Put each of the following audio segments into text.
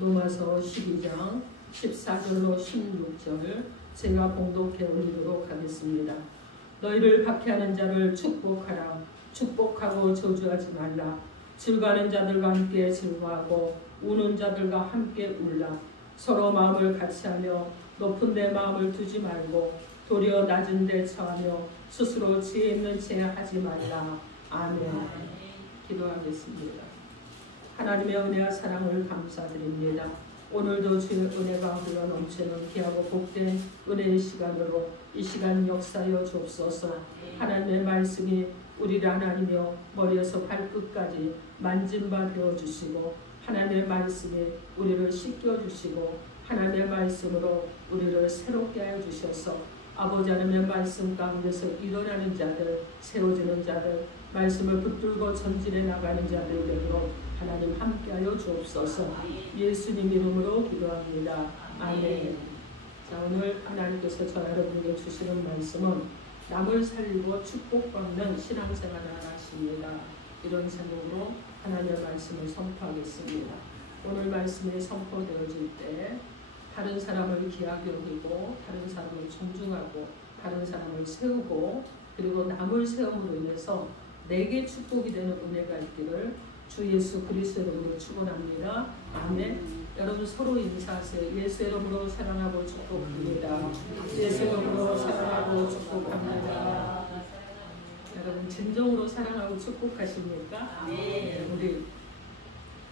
로마서 12장 14절로 16절 제가 봉독해 올리도록 하겠습니다. 너희를 박해하는 자를 축복하라. 축복하고 저주하지 말라. 즐거워하는 자들과 함께 즐거워하고 우는 자들과 함께 울라. 서로 마음을 같이하며 높은 데 마음을 두지 말고 도리어 낮은 데 처하며 스스로 지혜 있는 채 하지 말라. 아멘. 기도하겠습니다. 하나님의 은혜와 사랑을 감사드립니다. 오늘도 주의 은혜가 흘러 넘치는 귀하고 복된 은혜의 시간으로 이 시간 역사여 주옵소서. 하나님의 말씀이 우리를 하나님여 머리에서 발끝까지 만진 바 되어주시고 하나님의 말씀이 우리를 씻겨주시고 하나님의 말씀으로 우리를 새롭게 하여 주셔서 아버지 하나님의 말씀 가운데서 일어나는 자들, 세워지는 자들, 말씀을 붙들고 전진해 나가는 자들 되도록 하나님 함께하여 주옵소서. 예수님 이름으로 기도합니다. 아멘. 자, 오늘 하나님께서 저 여러분에게 주시는 말씀은 남을 살리고 축복받는 신앙생활을 하십니다. 이런 제목으로 하나님의 말씀을 선포하겠습니다. 오늘 말씀이 선포되어질 때 다른 사람을 귀하게 여기고 다른 사람을 존중하고 다른 사람을 세우고 그리고 남을 세움으로 인해서 내게 축복이 되는 은혜가 있기를 주 예수 그리스도 이름으로 축원합니다. 아멘. 여러분 서로 인사하세요. 예수 이름으로 사랑하고 축복합니다. 예수 이름으로 사랑하고 축복합니다. 여러분 진정으로 사랑하고 축복하십니까? 네. 우리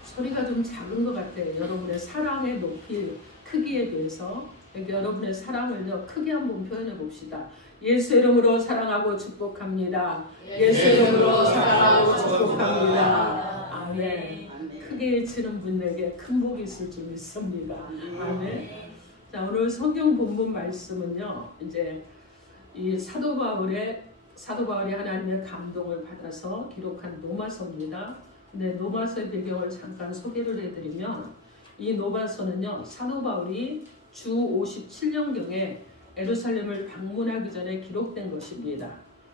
소리가 좀 작은 것 같아요. 여러분의 사랑의 높이 크기에 비해서 여러분의 사랑을요 크게 한번 표현해 봅시다. 예수 이름으로 사랑하고 축복합니다. 예수 이름으로 사랑하고 축복합니다. 아멘. 크게 치는 분에게 큰 복이 있을 줄 믿습니다. 아멘. 자, 오늘 성경 본문 말씀은요, 이제 이 사도 바울이 하나님의 감동을 받아서 기록한 로마서입니다. 근데 로마서의 배경을 잠깐 소개를 해드리면 이 로마서는요, 사도 바울이 주 57년경에 예루살렘을 방문하기 전에 기록된 것입니다.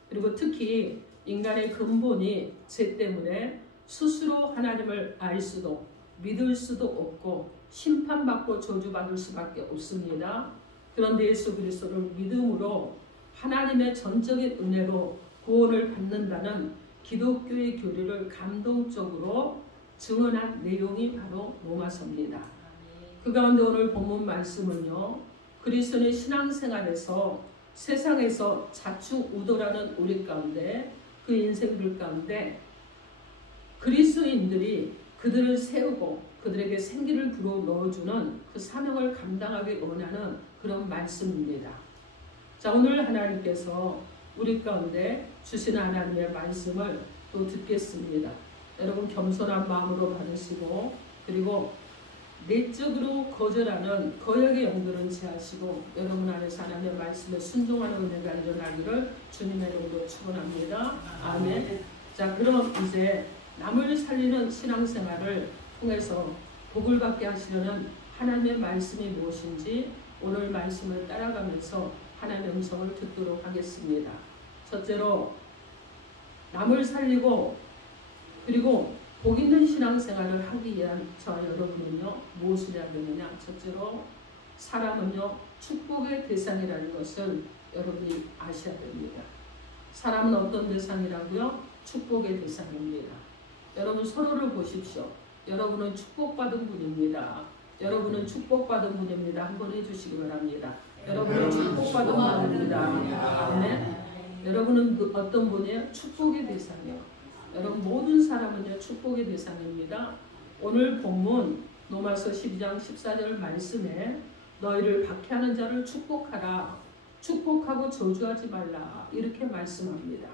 그리고 특히 인간의 근본이 죄 때문에 스스로 하나님을 알 수도 믿을 수도 없고 심판받고 저주받을 수밖에 없습니다. 그런데 예수 그리스도를 믿음으로 하나님의 전적인 은혜로 구원을 받는다는 기독교의 교리를 감동적으로 증언한 내용이 바로 로마서입니다. 그 가운데 오늘 본문 말씀은요, 그리스도의 신앙생활에서 세상에서 자충우돌하는 우리 가운데 그 인생들 가운데 그리스도인들이 그들을 세우고 그들에게 생기를 불어넣어주는 그 사명을 감당하기 원하는 그런 말씀입니다. 자, 오늘 하나님께서 우리 가운데 주시는 하나님의 말씀을 또 듣겠습니다. 여러분 겸손한 마음으로 받으시고 그리고 내적으로 거절하는 거역의 영들은 제하시고 여러분 안에서 하나님의 말씀에 순종하는 은혜가 일어나기를 주님의 이름으로 축원합니다. 아멘. 자, 그럼 이제 남을 살리는 신앙생활을 통해서 복을 받게 하시려는 하나님의 말씀이 무엇인지 오늘 말씀을 따라가면서 하나님의 음성을 듣도록 하겠습니다. 첫째로 남을 살리고 그리고 복 있는 신앙생활을 하기 위한 저 여러분은요 무엇을 해야 되느냐. 첫째로 사람은요 축복의 대상이라는 것을 여러분이 아셔야 됩니다. 사람은 어떤 대상이라고요? 축복의 대상입니다. 여러분 서로를 보십시오. 여러분은 축복받은 분입니다. 여러분은 축복받은 분입니다. 한번 해주시기 바랍니다. 여러분은 축복받은 분입니다. 아멘. 여러분은 어떤 분이에요? 축복의 대상이요. 여러분 모든 사람은요 축복의 대상입니다. 오늘 본문 로마서 12장 14절 말씀에 너희를 박해하는 자를 축복하라. 축복하고 저주하지 말라. 이렇게 말씀합니다.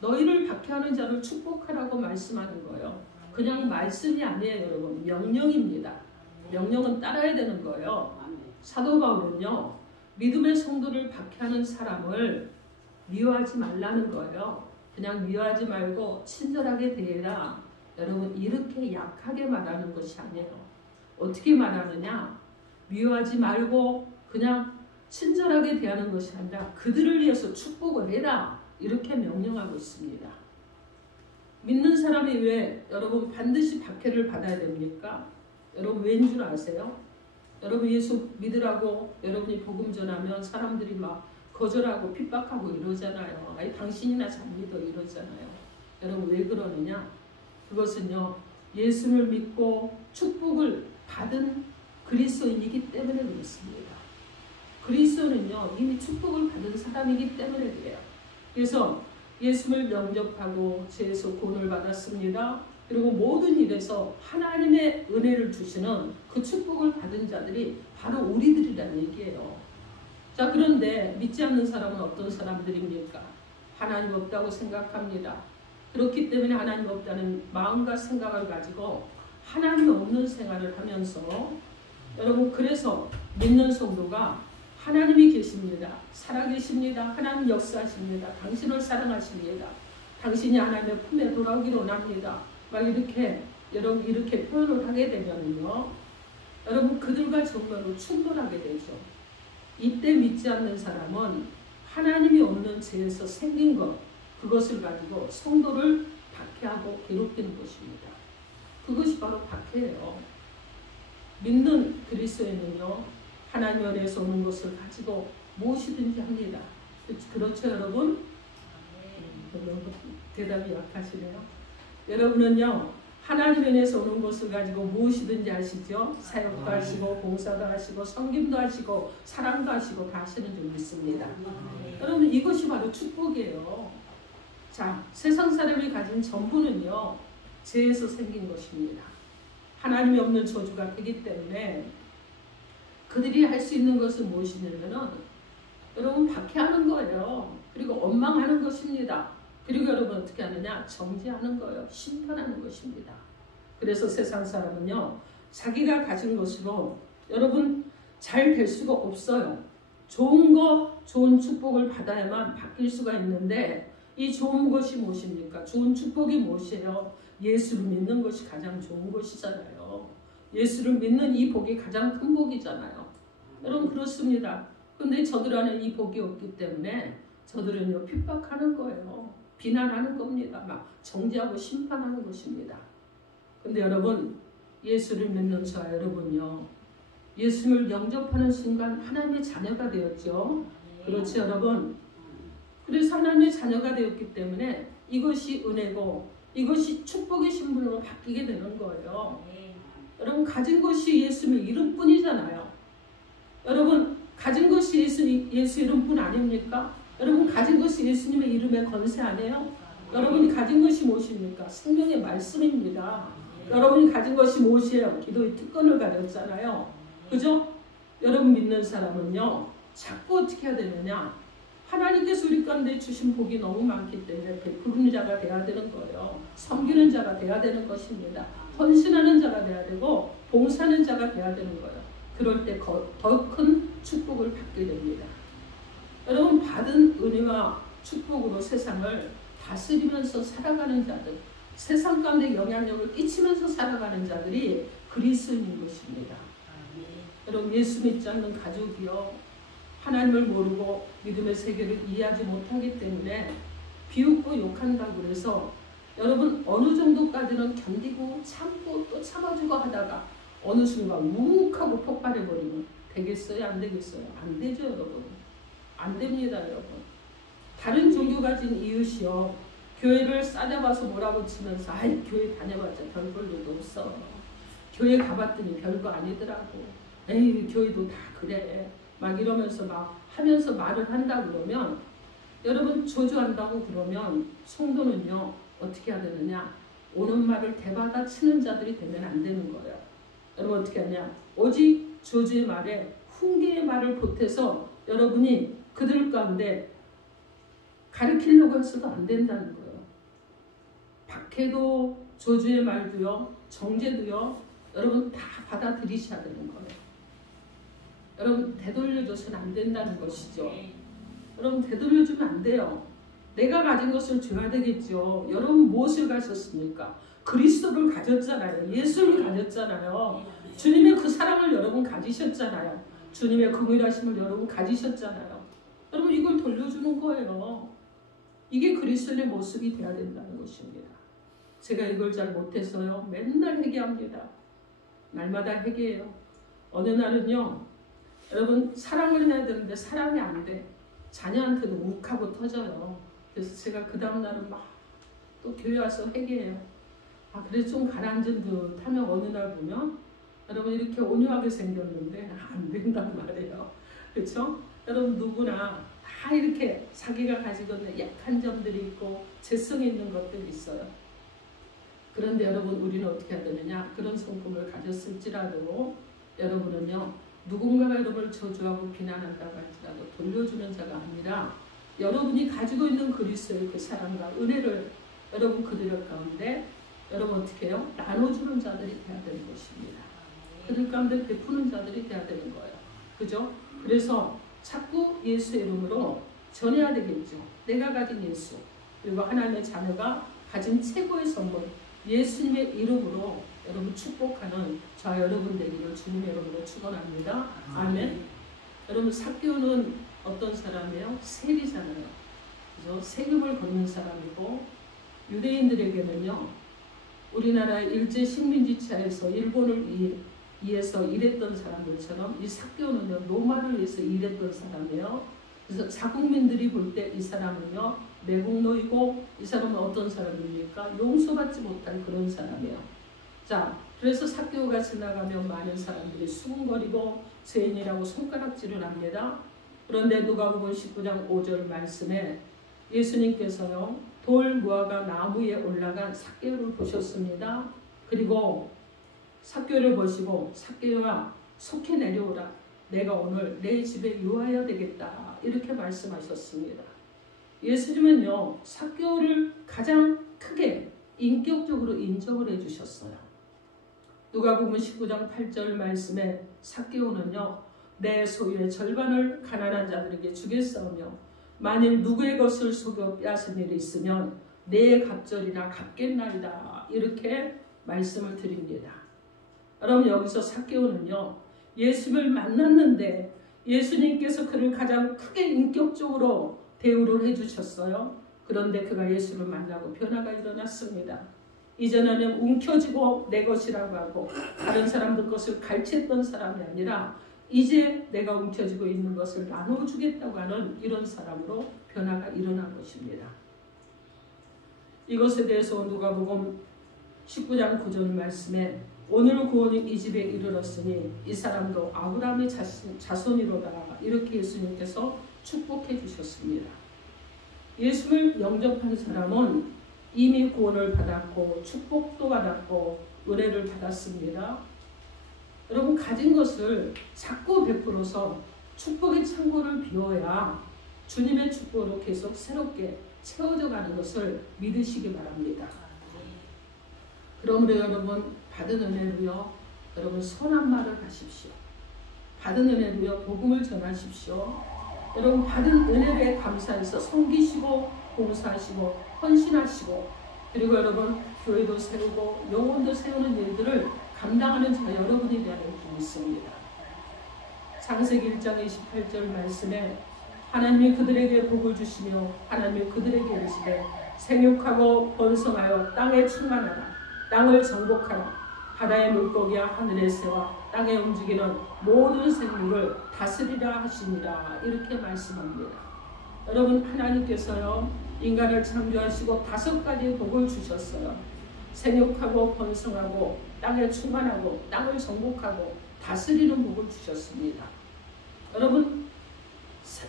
너희를 박해하는 자를 축복하라고 말씀하는 거예요. 그냥 말씀이 아니에요, 여러분. 명령입니다. 명령은 따라야 되는 거예요. 사도 바울은요, 믿음의 성도를 박해하는 사람을 미워하지 말라는 거예요. 그냥 미워하지 말고 친절하게 대해라. 여러분, 이렇게 약하게 말하는 것이 아니에요. 어떻게 말하느냐? 미워하지 말고 그냥 친절하게 대하는 것이 아니라 그들을 위해서 축복을 해라. 이렇게 명령하고 있습니다. 믿는 사람이 왜 여러분 반드시 박해를 받아야 됩니까? 여러분 왠 줄 아세요? 여러분 예수 믿으라고 여러분이 복음 전하면 사람들이 막 거절하고 핍박하고 이러잖아요. 아니 당신이나 잘 믿어 이러잖아요. 여러분 왜 그러느냐? 그것은요 예수를 믿고 축복을 받은 그리스도인이기 때문에 그렇습니다. 그리스도는요 이미 축복을 받은 사람이기 때문에 그래요. 그래서 예수를 영접하고 죄에서 구원을 받았습니다. 그리고 모든 일에서 하나님의 은혜를 주시는 그 축복을 받은 자들이 바로 우리들이란 얘기예요. 자, 그런데 믿지 않는 사람은 어떤 사람들입니까? 하나님 없다고 생각합니다. 그렇기 때문에 하나님 없다는 마음과 생각을 가지고 하나님 없는 생활을 하면서 여러분 그래서 믿는 성도가 하나님이 계십니다. 살아계십니다. 하나님 역사하십니다. 당신을 사랑하십니다. 당신이 하나님의 품에 돌아오기를 원합니다. 막 이렇게 여러분 이렇게 표현을 하게 되면요, 여러분 그들과 정말로 충돌하게 되죠. 이때 믿지 않는 사람은 하나님이 없는 죄에서 생긴 것 그것을 가지고 성도를 박해하고 괴롭히는 것입니다. 그것이 바로 박해예요. 믿는 그리스도인은요 하나님 안에서 오는 것을 가지고 무엇이든지 합니다. 그렇죠 여러분? 대답이 약하시네요. 여러분은요 하나님 안에서 오는 것을 가지고 무엇이든지 하시죠. 사역도 하시고 봉사도 하시고 섬김도 하시고 사랑도 하시고 다 하시는 줄 믿습니다. 여러분 이것이 바로 축복이에요. 자, 세상 사람이 가진 전부는요 죄에서 생긴 것입니다. 하나님이 없는 저주가 되기 때문에 그들이 할 수 있는 것은 무엇이냐면은 여러분 박해하는 거예요. 그리고 원망하는 것입니다. 그리고 여러분 어떻게 하느냐? 정죄하는 거예요. 심판하는 것입니다. 그래서 세상 사람은요 자기가 가진 것으로 여러분 잘 될 수가 없어요. 좋은 거, 좋은 축복을 받아야만 바뀔 수가 있는데 이 좋은 것이 무엇입니까? 좋은 축복이 무엇이에요? 예수를 믿는 것이 가장 좋은 것이잖아요. 예수를 믿는 이 복이 가장 큰 복이잖아요. 여러분 그렇습니다. 근데 저들 안에 이 복이 없기 때문에 저들은요 핍박하는 거예요. 비난하는 겁니다. 막 정죄하고 심판하는 것입니다. 근데 여러분 예수를 믿는 저와 여러분요 예수를 영접하는 순간 하나님의 자녀가 되었죠. 그렇지 여러분? 그래서 하나님의 자녀가 되었기 때문에 이것이 은혜고 이것이 축복의 신분으로 바뀌게 되는 거예요. 여러분 가진 것이 예수님의 이름뿐이잖아요. 여러분 가진 것이 예수 이름뿐 아닙니까? 여러분 가진 것이 예수님의 이름의 권세 아니에요? 여러분이 가진 것이 무엇입니까? 생명의 말씀입니다. 여러분이 가진 것이 무엇이에요? 기도의 특권을 가졌잖아요. 그죠? 여러분 믿는 사람은요 자꾸 어떻게 해야 되느냐? 하나님께서 우리 가운데 주신 복이 너무 많기 때문에 베푸는 자가 돼야 되는 거예요. 섬기는 자가 돼야 되는 것입니다. 헌신하는 자가 돼야 되고 봉사하는 자가 돼야 되는 거예요. 그럴 때 더 큰 축복을 받게 됩니다. 여러분 받은 은혜와 축복으로 세상을 다스리면서 살아가는 자들, 세상 가운데 영향력을 끼치면서 살아가는 자들이 그리스도인 것입니다. 여러분 예수 믿지 않는 가족이요 하나님을 모르고 믿음의 세계를 이해하지 못하기 때문에 비웃고 욕한다고 그래서 여러분 어느 정도까지는 견디고 참고 또 참아주고 하다가 어느 순간 욱하고 폭발해버리면 되겠어요? 안 되겠어요? 안 되죠 여러분. 안 됩니다 여러분. 다른 종교 가진 이웃이요 교회를 싸잡아서 몰아붙이면서 아이 교회 다녀봤자 별 볼일도 없어. 교회 가봤더니 별거 아니더라고. 에이 교회도 다 그래. 막 이러면서 막 하면서 말을 한다 그러면 여러분 저주한다고 그러면 성도는요 어떻게 해야 되느냐? 오는 말을 대받아 치는 자들이 되면 안 되는 거예요. 여러분 어떻게 하냐? 오직 저주의 말에 훈계의 말을 보태서 여러분이 그들 가운데 가르치려고 해서도 안 된다는 거예요. 박해도 저주의 말도요 정죄도요 여러분 다 받아들이셔야 되는 거예요. 여러분 되돌려줘서는 안 된다는 것이죠. 여러분 되돌려주면 안 돼요. 내가 가진 것을 줘야 되겠죠. 여러분 무엇을 가졌습니까? 그리스도를 가졌잖아요. 예수를 가졌잖아요. 주님의 그 사랑을 여러분 가지셨잖아요. 주님의 긍휼하심을 여러분 가지셨잖아요. 여러분 이걸 돌려주는 거예요. 이게 그리스도의 모습이 돼야 된다는 것입니다. 제가 이걸 잘 못해서요 맨날 회개합니다. 날마다 회개해요. 어느 날은요, 여러분 사랑을 해야 되는데 사랑이 안 돼. 자녀한테도 욱하고 터져요. 그래서 제가 그 다음 날은 막 또 교회 와서 회개해요. 그래서 좀 가라앉은 듯 하면 어느 날 보면 여러분 이렇게 온유하게 생겼는데 안 된단 말이에요. 그렇죠? 여러분 누구나 다 이렇게 자기가 가지고 있는 약한 점들이 있고 재성이 있는 것들이 있어요. 그런데 여러분 우리는 어떻게 해야 되느냐? 그런 성품을 가졌을지라도 여러분은요, 누군가가 여러분을 저주하고 비난한다고 할지라도 돌려주는 자가 아니라 여러분이 가지고 있는 그리스도의 그 사랑과 은혜를 여러분 그들 가운데 여러분 어떻게 해요? 나눠주는 자들이 돼야 되는 것입니다. 그들 가운데 베푸는 자들이 돼야 되는 거예요. 그죠? 그래서 자꾸 예수의 이름으로 전해야 되겠죠. 내가 가진 예수, 그리고 하나님의 자녀가 가진 최고의 선물, 예수님의 이름으로 여러분 축복하는 저와 여러분 되기를 주님의 이름으로 축원합니다. 아멘. 여러분 삭개오는 어떤 사람이에요? 세리잖아요. 그죠? 세금을 걷는 사람이고, 유대인들에게는요, 우리나라 일제 식민지차에서 일본을 위해서 일했던 사람들처럼 이 삭개오는요, 로마를 위해서 일했던 사람이에요. 그래서 자국민들이 볼 때 이 사람은요, 매국노이고 이 사람은 어떤 사람입니까? 용서받지 못한 그런 사람이에요. 자, 그래서 삭개오가 지나가면 많은 사람들이 수군거리고 죄인이라고 손가락질을 합니다. 그런데 누가복음 19장 5절 말씀에 예수님께서요, 돌 무화과 나무 위에 올라간 삭개오를 보셨습니다. 그리고 삭개오를 보시고 삭개오야 속히 내려오라. 내가 오늘 내 집에 유하여야 되겠다. 이렇게 말씀하셨습니다. 예수님은요, 삭개오를 가장 크게 인격적으로 인정을 해주셨어요. 누가복음 19장 8절 말씀에 삭개오는요, 내 소유의 절반을 가난한 자들에게 주겠사오며 만일 누구의 것을 속여 빼앗은 일이 있으면 내 갑절이나 갚겠나이다. 이렇게 말씀을 드립니다. 여러분 여기서 삭개오는요, 예수를 만났는데 예수님께서 그를 가장 크게 인격적으로 대우를 해주셨어요. 그런데 그가 예수를 만나고 변화가 일어났습니다. 이전에는 움켜쥐고 내 것이라고 하고 다른 사람들 것을 갈취했던 사람이 아니라 이제 내가 움켜쥐고 있는 것을 나눠주겠다고 하는 이런 사람으로 변화가 일어난 것입니다. 이것에 대해서 누가복음 19장 9절 말씀에 오늘 구원이 이 집에 이르렀으니 이 사람도 아브라함의 자손이로다. 이렇게 예수님께서 축복해 주셨습니다. 예수를 영접한 사람은 이미 구원을 받았고 축복도 받았고 은혜를 받았습니다. 여러분 가진 것을 자꾸 베풀어서 축복의 창고를 비워야 주님의 축복으로 계속 새롭게 채워져 가는 것을 믿으시기 바랍니다. 그러므로 여러분 받은 은혜로요, 여러분 선한 말을 하십시오. 받은 은혜로요, 복음을 전하십시오. 여러분 받은 은혜에 감사해서 섬기시고 봉사하시고 헌신하시고, 그리고 여러분 교회도 세우고 영혼도 세우는 일들을 감당하는 저 여러분이 되는 줄 믿습니다. 창세기 1장 28절 말씀에 하나님이 그들에게 복을 주시며 하나님이 그들에게 이르시되 생육하고 번성하여 땅에 충만하라. 땅을 정복하라. 바다의 물고기와 하늘의 새와 땅에 움직이는 모든 생물을 다스리라 하시니라. 이렇게 말씀합니다. 여러분 하나님께서요, 인간을 창조하시고 5가지의 복을 주셨어요. 생육하고 번성하고 땅에 충만하고 땅을 정복하고 다스리는 복을 주셨습니다. 여러분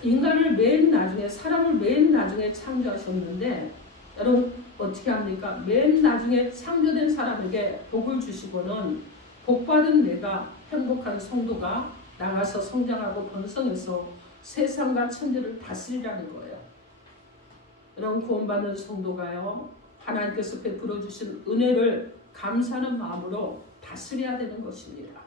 인간을 맨 나중에, 사람을 맨 나중에 창조하셨는데 여러분 어떻게 합니까? 맨 나중에 창조된 사람에게 복을 주시고는 복받은 내가, 행복한 성도가 나가서 성장하고 번성해서 세상과 천지를 다스리라는 거예요. 여러분 구원받는 성도가요, 하나님께서 베풀어 주신 은혜를 감사하는 마음으로 다스려야 되는 것입니다.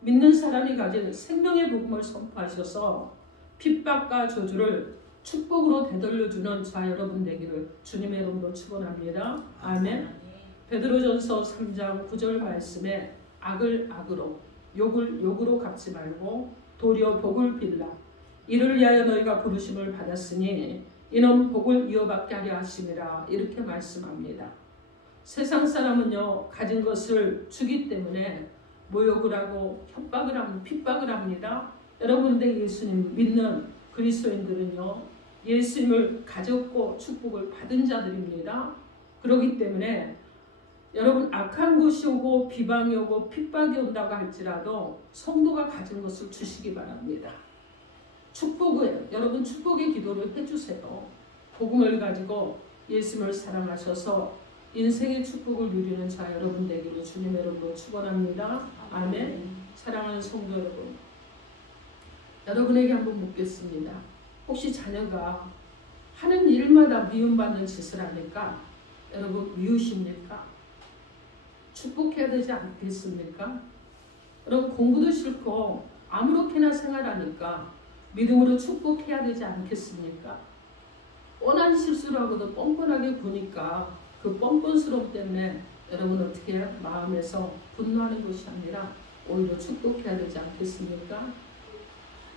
믿는 사람이 가진 생명의 복음을 선포하셔서 핍박과 저주를 축복으로 되돌려주는 자 여러분 되기를 주님의 이름으로 축원합니다. 아멘. 베드로전서 3장 9절 말씀에 악을 악으로 욕을 욕으로 갚지 말고 도리어 복을 빌라. 이를 위하여 너희가 부르심을 받았으니 이는 복을 이어받게 하려 하심이라. 이렇게 말씀합니다. 세상 사람은요, 가진 것을 주기 때문에 모욕을 하고 협박을 하고 핍박을 합니다. 여러분, 근데 예수님 믿는 그리스도인들은요, 예수님을 가졌고 축복을 받은 자들입니다. 그렇기 때문에 여러분, 악한 것이 오고 비방이 오고 핍박이 온다고 할지라도 성도가 가진 것을 주시기 바랍니다. 축복을, 여러분 축복의 기도를 해주세요. 복음을 가지고 예수님을 사랑하셔서 인생의 축복을 누리는 자 여러분 되기를 주님의 이름으로 축원합니다. 아멘. 사랑하는 성도 여러분, 여러분에게 한번 묻겠습니다. 혹시 자녀가 하는 일마다 미움받는 짓을 하니까 여러분 미우십니까? 축복해야 되지 않겠습니까? 여러분, 공부도 싫고 아무렇게나 생활하니까 믿음으로 축복해야 되지 않겠습니까? 뻔한 실수를 하고도 뻔뻔하게 구니까 그 뻔뻔스러움 때문에 여러분 어떻게 마음에서 분노하는 것이 아니라 오히려 축복해야 되지 않겠습니까?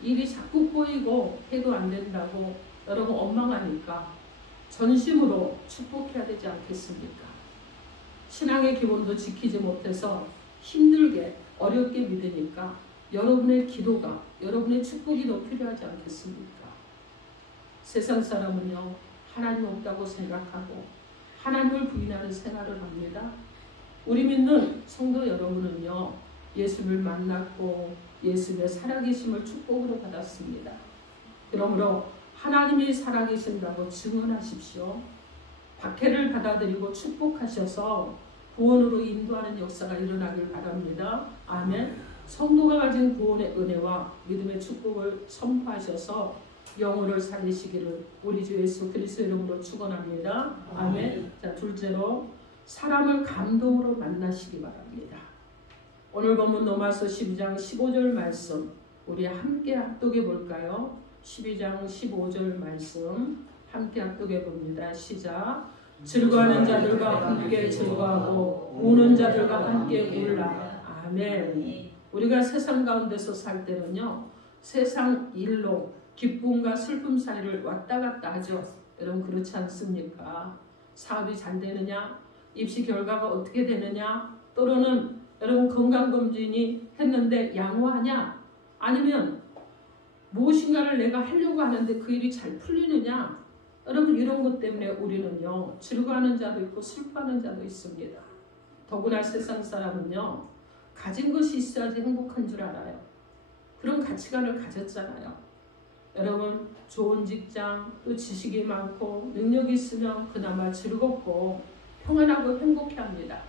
일이 자꾸 꼬이고 해도 안 된다고 여러분 원망하니까 전심으로 축복해야 되지 않겠습니까? 신앙의 기본도 지키지 못해서 힘들게 어렵게 믿으니까 여러분의 기도가, 여러분의 축복이 더 필요하지 않겠습니까? 세상 사람은요, 하나님 없다고 생각하고 하나님을 부인하는 생활을 합니다. 우리 믿는 성도 여러분은요, 예수를 만났고 예수의 살아계심을 축복으로 받았습니다. 그러므로 하나님이 살아계신다고 증언하십시오. 박해를 받아들이고 축복하셔서 구원으로 인도하는 역사가 일어나길 바랍니다. 아멘. 성도가 가진 구원의 은혜와 믿음의 축복을 선포하셔서 영혼을 살리시기를 우리 주 예수 그리스도 이름으로 축원합니다. 아멘. 자, 둘째로 사람을 감동으로 만나시기 바랍니다. 오늘 본문 로마서 12장 15절 말씀 우리 함께 합독해 볼까요? 12장 15절 말씀 함께 합독해 봅니다. 시작. 즐거워하는 자들과 함께 즐거워하고 우는 자들과 함께 울라. 아멘. 우리가 세상 가운데서 살 때는요, 세상 일로 기쁨과 슬픔 사이를 왔다 갔다 하죠. 여러분 그렇지 않습니까? 사업이 잘 되느냐, 입시 결과가 어떻게 되느냐, 또는 여러분 건강검진이 했는데 양호하냐, 아니면 무엇인가를 내가 하려고 하는데 그 일이 잘 풀리느냐, 여러분 이런 것 때문에 우리는요 즐거워하는 자도 있고 슬퍼하는 자도 있습니다. 더구나 세상 사람은요 가진 것이 있어야지 행복한 줄 알아요. 그런 가치관을 가졌잖아요. 여러분 좋은 직장, 또 지식이 많고 능력이 있으면 그나마 즐겁고 평안하고 행복해합니다.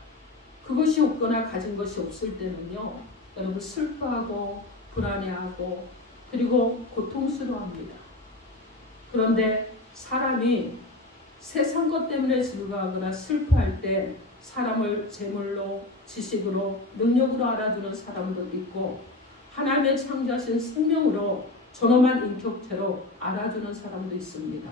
그것이 없거나 가진 것이 없을 때는요 여러분 슬퍼하고 불안해하고 그리고 고통스러워합니다. 그런데 사람이 세상 것 때문에 즐거워하거나 슬퍼할 때 사람을 재물로, 지식으로, 능력으로 알아주는 사람도 있고 하나님의 창조하신 생명으로 존엄한 인격체로 알아주는 사람도 있습니다.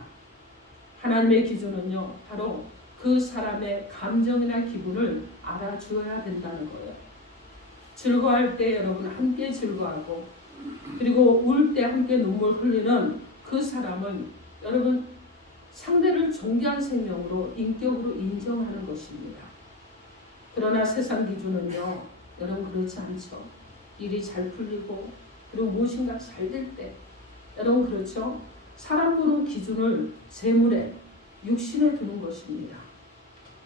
하나님의 기준은요 바로 그 사람의 감정이나 기분을 알아주어야 된다는 거예요. 즐거워할 때 여러분 함께 즐거워하고 그리고 울 때 함께 눈물 흘리는 그 사람은 여러분 상대를 존귀한 생명으로 인격으로 인정하는 것입니다. 그러나 세상 기준은요 여러분 그렇지 않죠. 일이 잘 풀리고 그리고 무엇인가 잘 될 때 여러분 그렇죠. 사람 보는 기준을 재물에 육신에 두는 것입니다.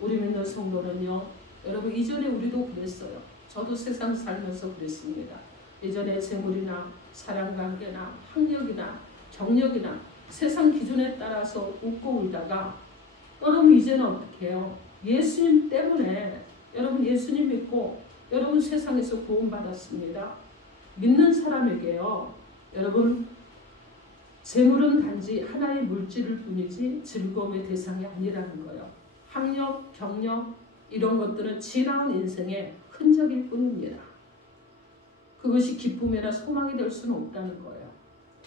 우리 믿는 성도는요 여러분 이전에 우리도 그랬어요. 저도 세상 살면서 그랬습니다. 예전에 재물이나 사랑관계나 학력이나 경력이나 세상 기준에 따라서 웃고 울다가 여러분 이제는 어떻게 해요? 예수님 때문에 여러분 예수님 믿고 여러분 세상에서 구원받았습니다. 믿는 사람에게요 여러분 재물은 단지 하나의 물질일 뿐이지 즐거움의 대상이 아니라는 거예요. 학력, 경력 이런 것들은 지나온 인생의 흔적일 뿐입니다. 그것이 기쁨이나 소망이 될 수는 없다는 거예요.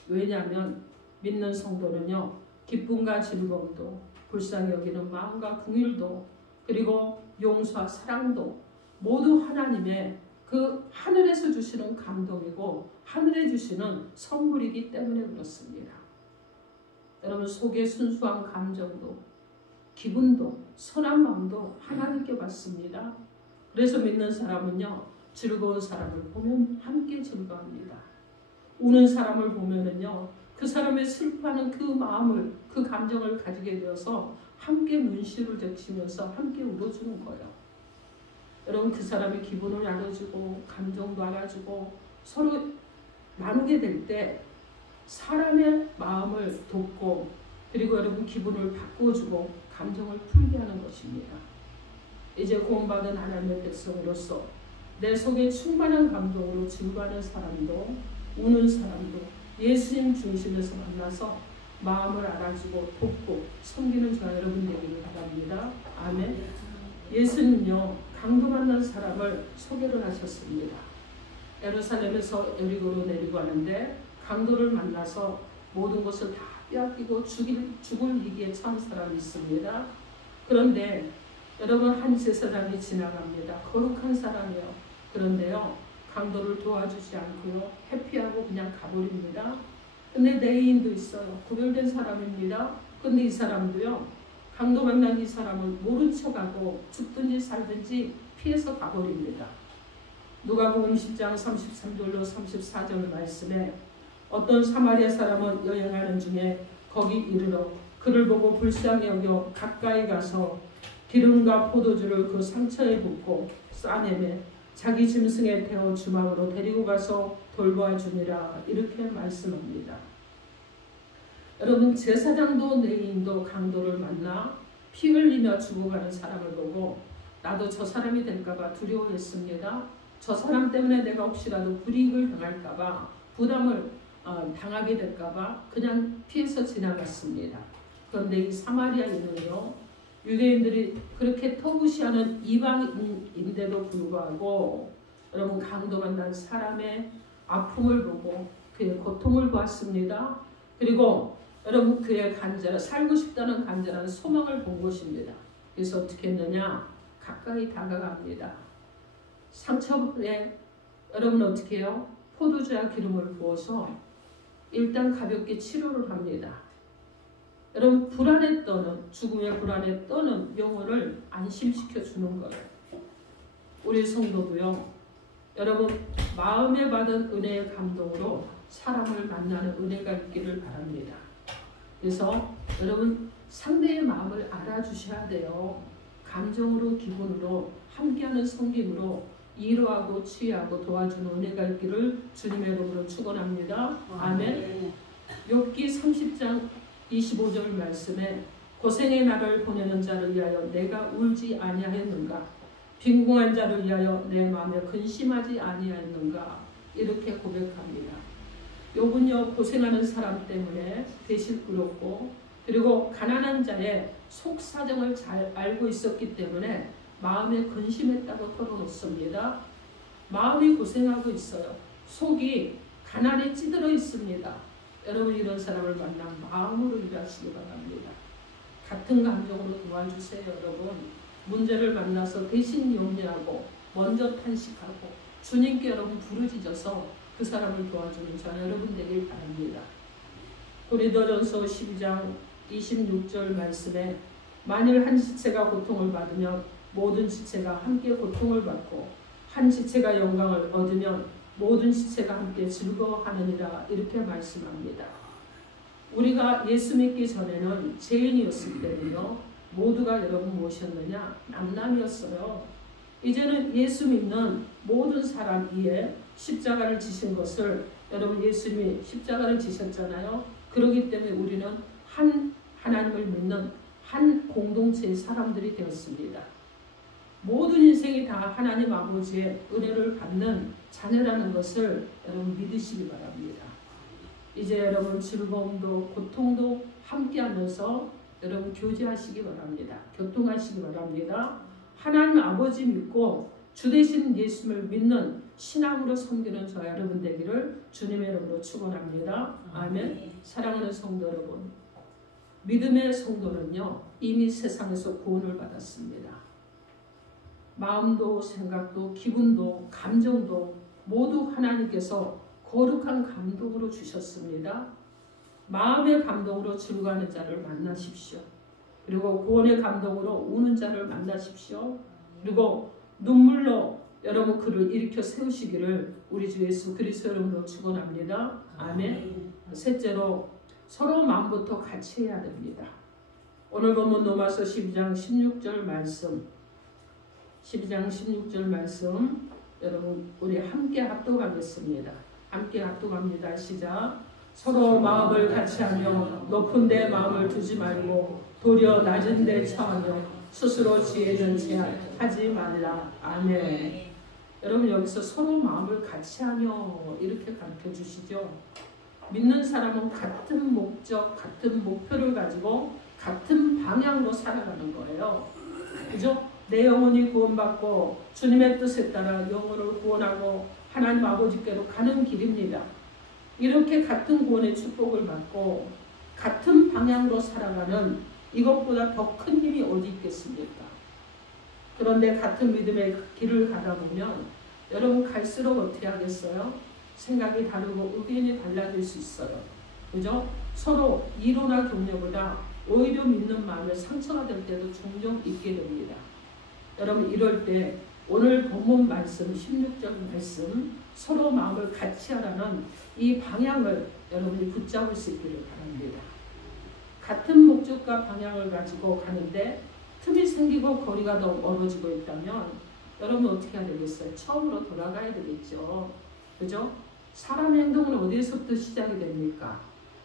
왜냐하면 믿는 성도는요 기쁨과 즐거움도 불쌍히 여기는 마음과 긍휼도 그리고 용서와 사랑도 모두 하나님의 그 하늘에서 주시는 감동이고 하늘에 주시는 선물이기 때문에 그렇습니다. 여러분 속에 순수한 감정도 기분도 선한 마음도 하나님께 받습니다. 그래서 믿는 사람은요 즐거운 사람을 보면 함께 즐거워합니다. 우는 사람을 보면은요, 그 사람의 슬퍼하는 그 마음을, 그 감정을 가지게 되어서 함께 눈시울을 적시면서 함께 울어주는 거예요. 여러분, 그 사람의 기분을 알아주고 감정도 알아주고 서로 나누게 될 때 사람의 마음을 돕고, 그리고 여러분 기분을 바꿔주고 감정을 풀게 하는 것입니다. 이제 구원받은 하나님의 백성으로서 내 속에 충만한 감동으로 즐거워하는 사람도, 우는 사람도 예수님 중심에서 만나서 마음을 알아주고 돕고 섬기는 저와 여러분 되기를 바랍니다. 아멘. 예수님요, 강도 만난 사람을 소개를 하셨습니다. 예루살렘에서 여리고로 내리고 하는데 강도를 만나서 모든 것을 다 빼앗기고 죽을 위기에 처한 사람이 있습니다. 그런데 여러분, 한 제사장이 지나갑니다. 거룩한 사람이에요. 그런데요, 강도를 도와주지 않고요, 회피하고 그냥 가버립니다. 근데 내인도 있어요. 구별된 사람입니다. 근데 이 사람도요, 강도 만난 이 사람을 모른 척하고 죽든지 살든지 피해서 가버립니다. 누가복음 10장 33절로 34절 말씀에 어떤 사마리아 사람은 여행하는 중에 거기 이르러 그를 보고 불쌍히 여겨 가까이 가서 기름과 포도주를 그 상처에 붓고 싸내매 자기 짐승에 태워 주막으로 데리고 가서 돌보아 주니라, 이렇게 말씀합니다. 여러분, 제사장도 레위인도 강도를 만나 피 흘리며 죽어가는 사람을 보고 나도 저 사람이 될까봐 두려워했습니다. 저 사람 때문에 내가 혹시라도 불이익을 당할까봐, 부담을 당하게 될까봐 그냥 피해서 지나갔습니다. 그런데 이 사마리아인은요, 유대인들이 그렇게 터부시하는 이방인인데도 불구하고 여러분, 강도 만난 사람의 아픔을 보고 그의 고통을 보았습니다. 그리고 여러분, 그의 살고 싶다는 간절한 소망을 본 것입니다. 그래서 어떻게 했느냐? 가까이 다가갑니다. 상처에 여러분 어떻게 해요? 포도주와 기름을 부어서 일단 가볍게 치료를 합니다. 여러분, 불안에 떠는, 죽음의 불안에 떠는 영혼을 안심시켜 주는 거예요. 우리 성도도요, 여러분 마음에 받은 은혜의 감동으로 사람을 만나는 은혜가 있기를 바랍니다. 그래서 여러분, 상대의 마음을 알아주셔야 돼요. 감정으로, 기분으로, 함께하는 섬김으로 위로하고 치유하고 도와주는 은혜가 있기를 주님의 이름으로 축원합니다. 아멘. 욥기 30장 25절 말씀에 고생의 날을 보내는 자를 위하여 내가 울지 아니하였는가? 빈궁한 자를 위하여 내 마음에 근심하지 아니하였는가? 이렇게 고백합니다. 욥은요, 고생하는 사람 때문에 대실그럽고, 그리고 가난한 자의 속사정을 잘 알고 있었기 때문에 마음에 근심했다고 털어놓습니다. 마음이 고생하고 있어요. 속이 가난에 찌들어 있습니다. 여러분, 이런 사람을 만나 마음으로 일하시기 바랍니다. 같은 감정으로 도와주세요. 여러분, 문제를 만나서 대신 용서하고 먼저 탄식하고 주님께 여러분 부르짖어서 그 사람을 도와주는 저 여러분 되길 바랍니다. 고린도전서 12장 26절 말씀에 만일 한 지체가 고통을 받으면 모든 지체가 함께 고통을 받고 한 지체가 영광을 얻으면 모든 지체가 함께 즐거워하느니라, 이렇게 말씀합니다. 우리가 예수 믿기 전에는 죄인이었을 때는요, 모두가 여러분 무엇이었느냐? 남남이었어요. 이제는 예수 믿는 모든 사람 위에 십자가를 지신 것을, 여러분 예수님이 십자가를 지셨잖아요. 그렇기 때문에 우리는 한 하나님을 믿는 한 공동체의 사람들이 되었습니다. 모든 인생이 다 하나님 아버지의 은혜를 받는 자녀라는 것을 여러분 믿으시기 바랍니다. 이제 여러분 즐거움도 고통도 함께하면서 여러분 교제하시기 바랍니다. 교통하시기 바랍니다. 하나님 아버지 믿고 주 되신 예수를 믿는 신앙으로 섬기는 저와 여러분 되기를 주님의 이름으로 축원합니다. 아멘. 사랑하는 성도 여러분, 믿음의 성도는요, 이미 세상에서 구원을 받았습니다. 마음도 생각도 기분도 감정도 모두 하나님께서 거룩한 감동으로 주셨습니다. 마음의 감동으로 즐거워하는 자를 만나십시오. 그리고 구원의 감동으로 우는 자를 만나십시오. 그리고 눈물로 여러분 그를 일으켜 세우시기를 우리 주 예수 그리스도 이름으로 축원합니다. 아멘. 셋째로 서로 마음부터 같이 해야 됩니다. 오늘 본문 로마서 12장 16절 말씀 12장 16절 말씀 여러분 우리 함께 합독하겠습니다. 함께 합독합니다. 시작. 서로 마음을 같이 하며 높은 데 마음을 두지 말고 도리어 낮은 데 처하며 스스로 지혜는 제하지 말라. 아멘. 여러분 여기서 서로 마음을 같이 하며 이렇게 가르쳐 주시죠. 믿는 사람은 같은 목적, 같은 목표를 가지고 같은 방향으로 살아가는 거예요. 그죠? 내 영혼이 구원받고 주님의 뜻에 따라 영혼을 구원하고 하나님 아버지께로 가는 길입니다. 이렇게 같은 구원의 축복을 받고 같은 방향으로 살아가는 이것보다 더 큰 힘이 어디 있겠습니까? 그런데 같은 믿음의 길을 가다 보면 여러분 갈수록 어떻게 하겠어요? 생각이 다르고 의견이 달라질 수 있어요. 그죠? 서로 이론과 격려보다 오히려 믿는 마음에 상처가 될 때도 종종 있게 됩니다. 여러분 이럴 때 오늘 본문 말씀 16절 말씀 서로 마음을 같이 하라는 이 방향을 여러분이 붙잡을 수 있기를 바랍니다. 같은 목적과 방향을 가지고 가는데 틈이 생기고 거리가 더 멀어지고 있다면 여러분 어떻게 해야 되겠어요? 처음으로 돌아가야 되겠죠. 그죠? 사람의 행동은 어디에서부터 시작이 됩니까?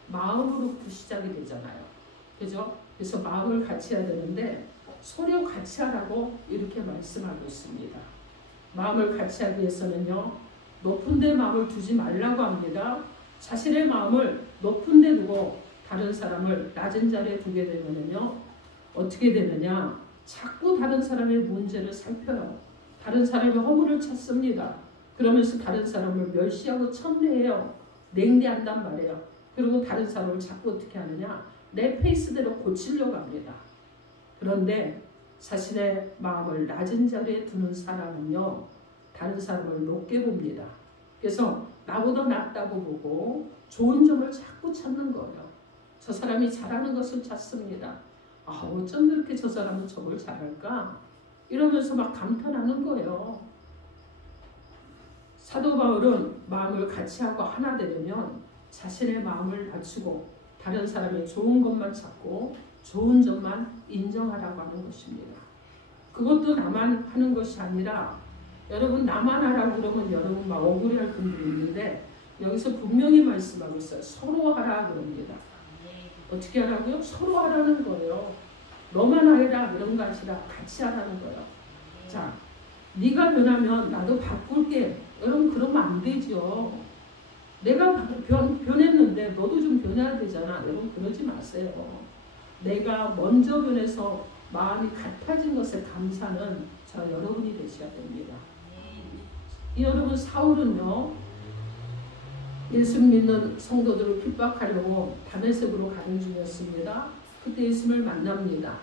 마음으로부터 시작이 되잖아요. 그죠? 그래서 마음을 같이 해야 되는데 서로 같이 하라고 이렇게 말씀하고 있습니다. 마음을 같이 하기 위해서는요. 높은 데 마음을 두지 말라고 합니다. 자신의 마음을 높은 데 두고 다른 사람을 낮은 자리에 두게 되면요. 어떻게 되느냐. 자꾸 다른 사람의 문제를 살펴요. 다른 사람의 허물을 찾습니다. 그러면서 다른 사람을 멸시하고 천대해요. 냉대한단 말이에요. 그리고 다른 사람을 자꾸 어떻게 하느냐. 내 페이스대로 고치려고 합니다. 그런데 자신의 마음을 낮은 자리에 두는 사람은요. 다른 사람을 높게 봅니다. 그래서 나보다 낫다고 보고 좋은 점을 자꾸 찾는 거예요. 저 사람이 잘하는 것을 찾습니다. 아, 어쩜 그렇게 저 사람은 저걸 잘할까? 이러면서 막 감탄하는 거예요. 사도 바울은 마음을 같이 하고 하나 되려면 자신의 마음을 낮추고 다른 사람의 좋은 것만 찾고 좋은 점만 인정하라고 하는 것입니다. 그것도 나만 하는 것이 아니라 여러분 나만 하라고 그러면 여러분 막 억울해할 분들이 있는데 여기서 분명히 말씀하고 있어요. 서로 하라 그럽니다. 어떻게 하라고요? 서로 하라는 거예요. 너만 하라 그런 거 아니라 같이 하라는 거예요. 자, 네가 변하면 나도 바꿀게. 여러분 그러면 안 되죠. 내가 변했는데 너도 좀 변해야 되잖아. 여러분 그러지 마세요. 내가 먼저 변해서 마음이 같아진 것에 감사는 저 여러분이 되셔야 됩니다. 여러분 사울은요. 예수 믿는 성도들을 핍박하려고 다메섹으로 가는 중이었습니다. 그때 예수님을 만납니다.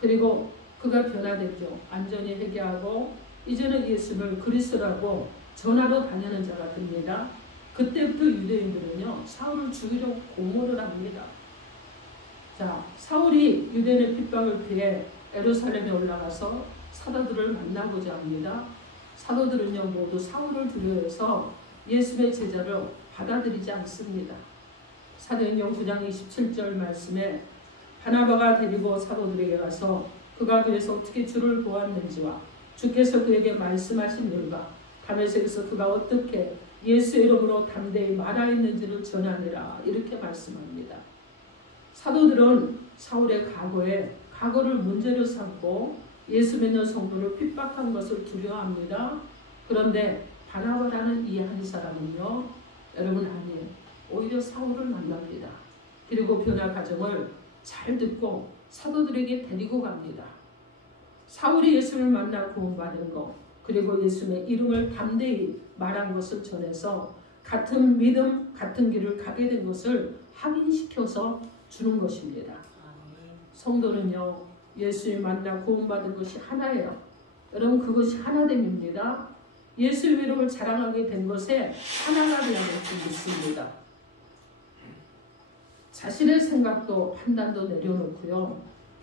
그리고 그가 변화됐죠. 완전히 회개하고 이제는 예수를 그리스도라고 전하러 다니는 자가 됩니다. 그때부터 유대인들은요. 사울을 죽이려고 공모를 합니다. 자, 사울이 유대인의 핍박을 피해 예루살렘에 올라가서 사도들을 만나고자 합니다. 사도들은요. 모두 사울을 두려워해서 예수의 제자를 받아들이지 않습니다. 사도행전 9장 27절 말씀에 바나바가 데리고 사도들에게 가서 그가 그래서 어떻게 주를 보았는지와 주께서 그에게 말씀하신 일과 다메섹에서 그가 어떻게 예수의 이름으로 담대히 말하였는지를 전하니라 이렇게 말씀합니다. 사도들은 사울의 과거를 문제로 삼고 예수 믿는 성도를 핍박한 것을 두려워합니다. 그런데 바나바라는 이 한 사람은요. 여러분 아니에요. 오히려 사울을 만납니다. 그리고 변화 과정을 잘 듣고 사도들에게 데리고 갑니다. 사울이 예수를 만나 구원받은 것 그리고 예수의 이름을 담대히 말한 것을 전해서 같은 믿음 같은 길을 가게 된 것을 확인시켜서 주는 것입니다. 성도는요. 예수를 만나 구원받은 것이 하나예요. 여러분 그것이 하나됨입니다. 예수의 이름을 자랑하게 된 것에 하나가 되어야 될 줄 믿습니다. 자신의 생각도 판단도 내려놓고요.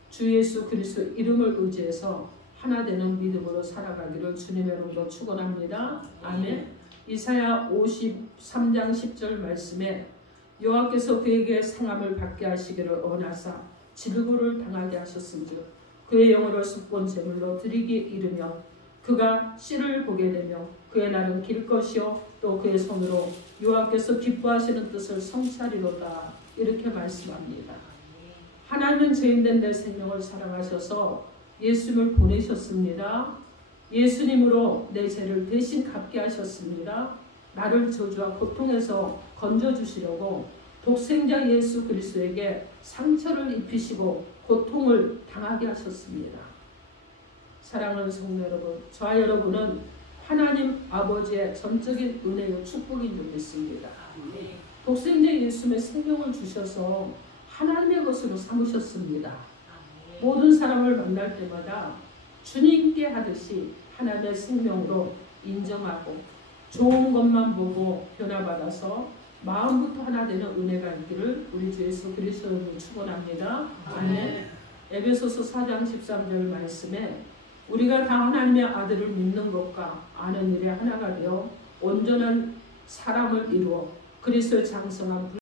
주 예수 그리스도 이름을 의지해서 하나 되는 믿음으로 살아가기를 주님의 이름으로 축원합니다. 아멘. 이사야 53장 10절 말씀에 여호와께서 그에게 상함을 받게 하시기를 원하사 질구를 당하게 하셨은즉 그의 영혼을 숫본 제물로 드리기 이르며 그가 씨를 보게 되며 그의 날은 길 것이요 또 그의 손으로 여호와께서 기뻐하시는 뜻을 성취하리로다. 이렇게 말씀합니다. 하나님은 죄인된 내 생명을 사랑하셔서 예수님을 보내셨습니다. 예수님으로 내 죄를 대신 갚게 하셨습니다. 나를 저주와 고통에서 건져주시려고 독생자 예수 그리스도에게 상처를 입히시고 고통을 당하게 하셨습니다. 사랑하는 성도 여러분, 저와 여러분은 하나님 아버지의 전적인 은혜의 축복인 줄 믿습니다. 독생자 예수님의 생명을 주셔서 하나님의 것으로 삼으셨습니다. 모든 사람을 만날 때마다 주님께 하듯이 하나님의 생명으로 인정하고 좋은 것만 보고 변화받아서 마음부터 하나 되는 은혜가 있기를 우리 주 예수 그리스도로 축원합니다. 아멘. 에베소서 4장 13절 말씀에 우리가 다 하나님의 아들을 믿는 것과 아는 일에 하나가 되어 온전한 사람을 이루어 그리스도의 장성한